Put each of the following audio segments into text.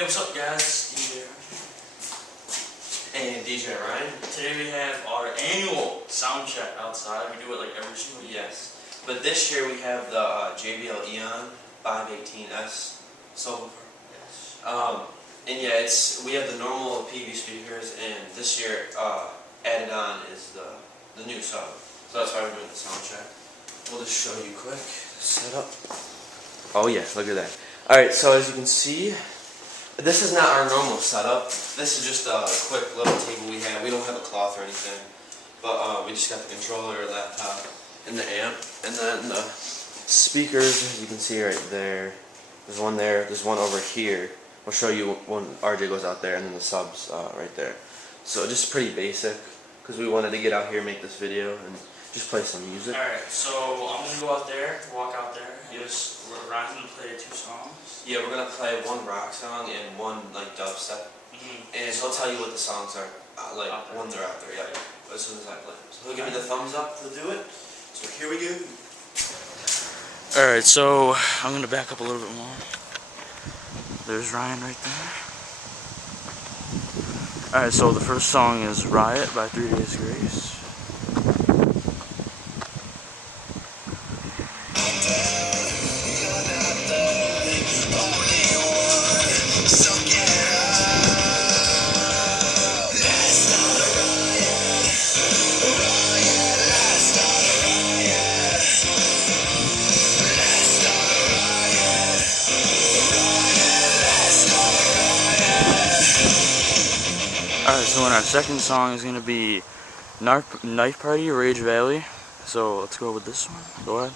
Hey, what's up guys? DJ and DJ Ryan. Today we have our annual sound check outside. We do it like every single year. Yes. But this year we have the JBL Eon 518S Subwoofer. Yes. And yeah, we have the normal PV speakers, and this year added on is the new sub. So that's why we're doing the sound check. We'll just show you quick setup. Oh yeah, look at that. Alright, so as you can see, this is not our normal setup. This is just a quick little table we have. We don't have a cloth or anything. But we just got the controller, laptop, and the amp. And then the speakers, as you can see right there. There's one there, there's one over here. I'll show you when RJ goes out there, and then the subs right there. So just pretty basic, because we wanted to get out here and make this video and just play some music. Alright, so I'm going to go out there, walk out there. Ryan's going to play 2 songs. Yeah, we're going to play one rock song and one like dubstep. And he'll tell you what the songs are, like when they're out there, yeah, as soon as I play them. So he'll give me the thumbs up to do it. So here we go. Alright, so I'm going to back up a little bit more. There's Ryan right there. Alright, so the first song is Riot by 3 Days Grace. Alright, so then our second song is going to be Knife Party, Rage Valley. So let's go with this one. Go ahead.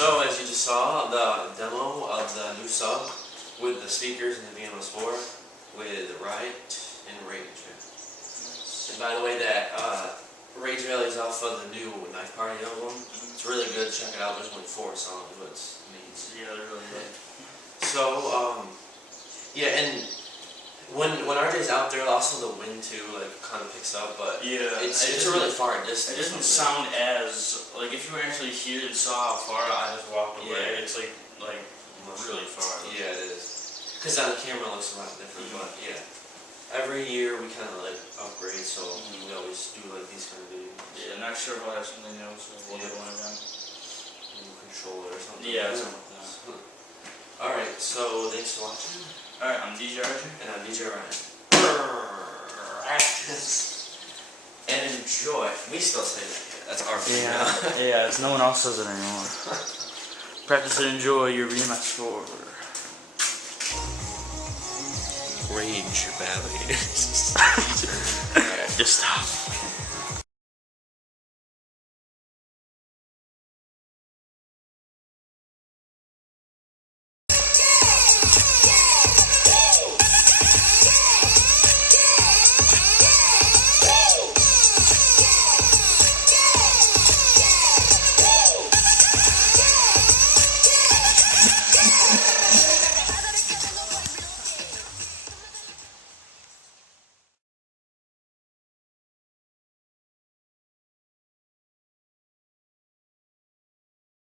So as you just saw, the demo of the new sub with the speakers and the VMS4 with Riot and Rage. And by the way, that Rage Valley is off of the new Knife Party album. It's really good. Check it out. There's only 4 songs, but it's amazing. Yeah, they're really good. So yeah, and when RJ's out there, also the wind too, like kind of picks up, but yeah, it's a really far distance. It doesn't sound as like if you were actually here and saw how far I just walked away. Yeah. It's like really far. Yeah, it is. Because on the camera it looks a lot different, but yeah. Every year we kind of like upgrade, so we always do like these kind of videos. Yeah, not sure if I'll have something else. We'll do one of them. New controller or something. Yeah, something like that. Alright, so thanks for watching. Alright, I'm DJ RJ. And I'm DJ Ryan. And enjoy. We still say that here. That's our thing. Yeah, it's no one else says it anymore. Practice and enjoy your VMS4. Rage Valley. Just stop.